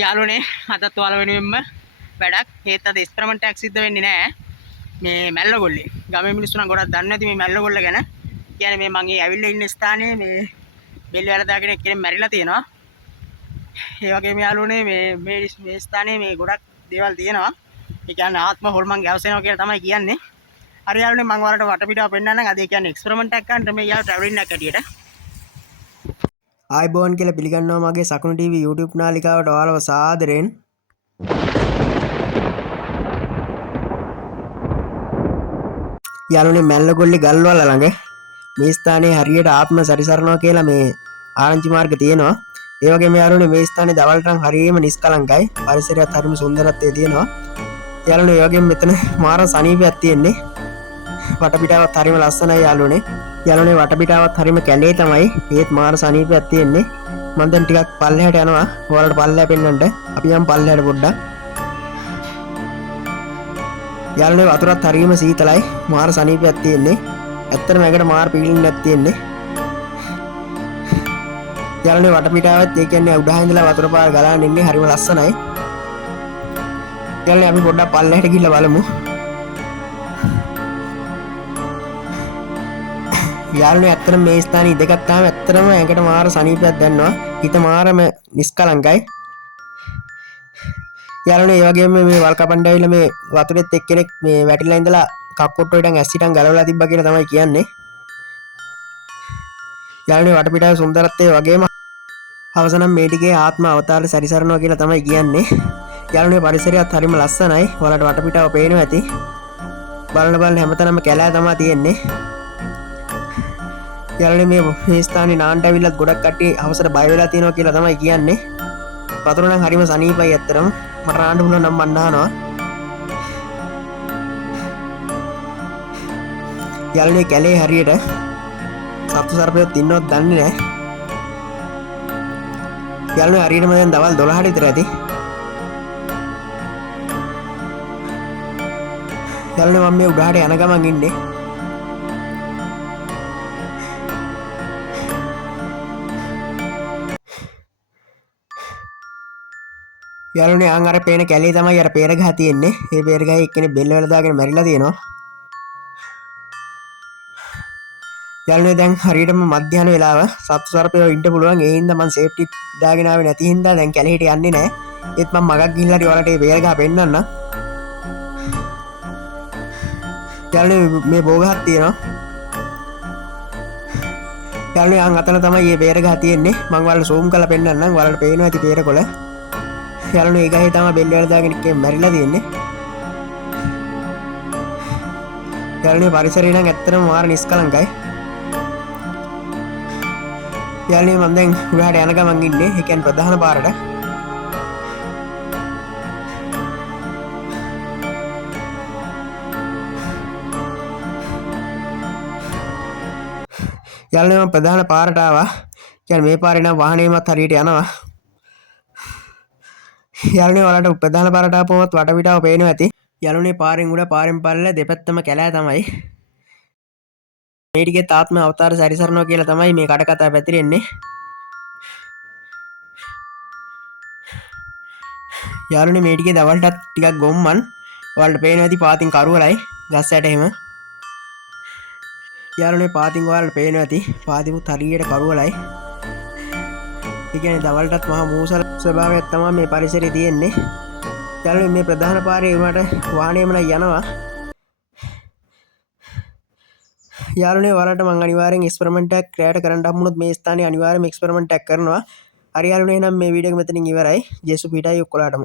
යාළුවනේ අදත් ඔයාලා වෙනුවෙන්ම වැඩක් ඒත් අද එක්ස්පෙරිමන්ට් එකක් සිද්ධ වෙන්නේ නැහැ මේ මැල්ලගොල්ලේ ගමේ මිනිස්සු නම් ගොඩක් දන්නේ නැති මේ මැල්ලගොල්ල ගැන කියන්නේ මේ මගේ ඇවිල්ලා ඉන්න ස්ථානයේ මේ බෙල්ල වල දාගෙන එක්කෙනෙක් මැරිලා තියෙනවා ඒ වගේම යාළුවනේ මේ ස්ථානයේ මේ ගොඩක් දේවල් තියෙනවා ඒ කියන්නේ ආත්ම හොල්මන් ගැවසෙනවා කියලා තමයි කියන්නේ හරි යාළුවනේ මම ඔයාලට වටපිටාව පෙන්නන්නම් අද ඒ කියන්නේ එක්ස්පෙරිමන්ට් එකක් ගන්න මේ යාළුවා ට්‍රැවලින් එකක් ඇටියට ආයිබෝන් කියලා පිළිගන්නවා මගේ සකුණු TV YouTube නාලිකාවට ඔයාලව සාදරයෙන් යාළුවනේ මැල්ලගොල්ලේ ගල්වල ළඟ මේ ස්ථානයේ හරියට ආත්ම සැරිසරනවා කියලා මේ ආරංචි මාර්ග තියෙනවා ඒ වගේම යාළුවනේ මේ ස්ථානේ දවල්ට නම් හරියම නිස්කලංකයි පරිසරයත් හරිම සුන්දරත්වයේ තියෙනවා යාළුවනේ ඒ වගේම මෙතන මාර සනීපයක් තියෙන්නේ වටපිටාවත් හරිම ලස්සනයි යාළුවනේ යාළුවනේ වටපිටාවත් හරිම කැලේ තමයි ඒත් මාර සනීපයක් තියෙන්නේ මම දැන් ටිකක් පල්ලෙහාට යනවා ඔයාලට පල්ලෙහා පෙන්නන්න අපි යම් පල්ලෙහාට පොඩ්ඩක් යාළුවනේ වතුරත් හරිම සීතලයි මාර සනීපයක් තියෙන්නේ ඇත්තටම මේකට මාර පීලිං එකක් තියෙන්නේ යාළුවනේ වටපිටාවත් ඒ කියන්නේ උඩහා ඉඳලා වතුර පාර ගලාගෙන ඉන්නේ හරිම ලස්සනයි යාළුවනේ අපි පොඩ්ඩක් පල්ලෙහාට ගිහිල්ලා බලමු යාළුවනේ ඇත්තටම මේ ස්ථානේ ඉඳගත්තාම ඇත්තටම ඇඟට මාර සනීපයක් දැනෙනවා හිත මාරම නිස්කලංකයි යාළුවනේ ඒ වගේම මේ වල් කපන්න ඇවිල්ලා මේ වතුරෙත් එක්කෙනෙක් මේ වැටිලා ඉඳලා කක්කොට්ටෝ ඉඩන් ඇස්සිටන් ගලවලා තිබ්බා කියලා තමයි කියන්නේ යාළුවනේ වටපිටාවේ සුන්දරත්වය වගේම අවසනම් මේ ටිකේ ආත්ම අවතාර සැරිසරනවා කියලා තමයි කියන්නේ යාළුවනේ පරිසරයත් හරිම ලස්සනයි ඔයාලට වටපිටාව පේනවා ඇති බලන හැමතැනම කැලෑ තමයි තියෙන්නේ යාළුවනේ මේ ස්ථානේ නාන්න ඇවිල්ලත් ගොඩක් කට්ටිය අවසර බය වෙලා තියෙනවා කියලා තමයි කියන්නේ වතුර නම් හරිම සනීපයි ඇත්තටම මට නාන්න පුළුවන් නම් මම නානවා යාළුවනේ කැලේ හරියට සත්තු සර්පයොත් ඉන්නවද දන්නේ නැහැ යාළුවනේ හරියටම දැන් දවල් 12ට විතර ඇති යාළුවනේ මම මේ උඩහාට යන ගමන් ඉන්නේ යාළුවනේ ආන් අර පේන කැලේ තමයි අර peer ගහ තියෙන්නේ. ඒ peer ගහේ එක්කෙනෙක් බෙල්ල වල දාගෙන මැරිලා තියෙනවා. යාළුවනේ දැන් හරියටම මධ්‍යහන වෙලාව සත්තු සර්පයෝ ඉන්න පුළුවන්. ඒ හින්දා මම සේෆ්ටි දාගෙන ආවේ නැති හින්දා දැන් කැලේට යන්නේ නැහැ. ඒත් මම මගක් ගිහිල්ලා හරි ඔයාලට මේ peer ගහ පෙන්නන්නම්. යාළුවනේ මේ බෝ ගහක් තියෙනවා. යාළුවනේ ආන් අතන තමයි මේ peer ගහ තියෙන්නේ. මම ඔයාලට zoom කරලා පෙන්නන්නම්. ඔයාලට පේනවා ඇති peer කොළ. යාළුවනේ ඒ ගහේ තමයි බෙල්ල වල දාගෙන ඉක්කේ මැරිලා තියෙන්නේ. යාළුවනේ පරිසරය නම් ඇත්තටම මාර නිස්කලංකයි. යාළුවනේ මම දැන් උඩහාට යන ගමන් ඉන්නේ. ඒ කියන්නේ ප්‍රධාන පාරට. යාළුවනේ මම ප්‍රධාන පාරට ආවා. කියන්නේ මේ පාරේ නම් වාහනේමත් හරියට යනවා. යාළුවනේ ඔයාලට ප්‍රධාන පාරට ආපුවමත් වටපිටාව පේනවා ඇති. යාළුවනේ පාරෙන් උඩ පාරෙන් පල්ල දෙපැත්තම කැලෑ තමයි. මේ ටිකේ තාත්ම අවතාර සැරිසරනවා කියලා තමයි මේ කටකතා පැතිරෙන්නේ. යාළුවනේ මේ ටිකේ දවල්ටත් ටිකක් ගොම්මන්. ඔයාලට පේනවා ඇති පාතින් කරුවලයි ගස් යට එහෙම. යාළුවනේ පාතින් ඔයාලට පේනවා ඇති පාතිමුත් හරියට කරුවලයි. ඒ කියන්නේ දවල්ටත් මහා මූසල ස්වභාවයක් තමයි මේ පරිසරයේ තියෙන්නේ. යාළුවනේ මේ ප්‍රධාන පාරේ උනාට වාහනේම නම් යනවා. යාළුවනේ ඔයාලට මම අනිවාර්යෙන් එක්ස්පෙරිමන්ට් එකක් ක්‍රියේට් කරන්න හම්බුනොත් මේ ස්ථානයේ අනිවාර්යෙන්ම එක්ස්පෙරිමන්ට් එකක් කරනවා. හරි යාළුවනේ නම් මේ වීඩියෝ එක මෙතනින් ඉවරයි. ජේසු පීටයි ඔක්කොලාටම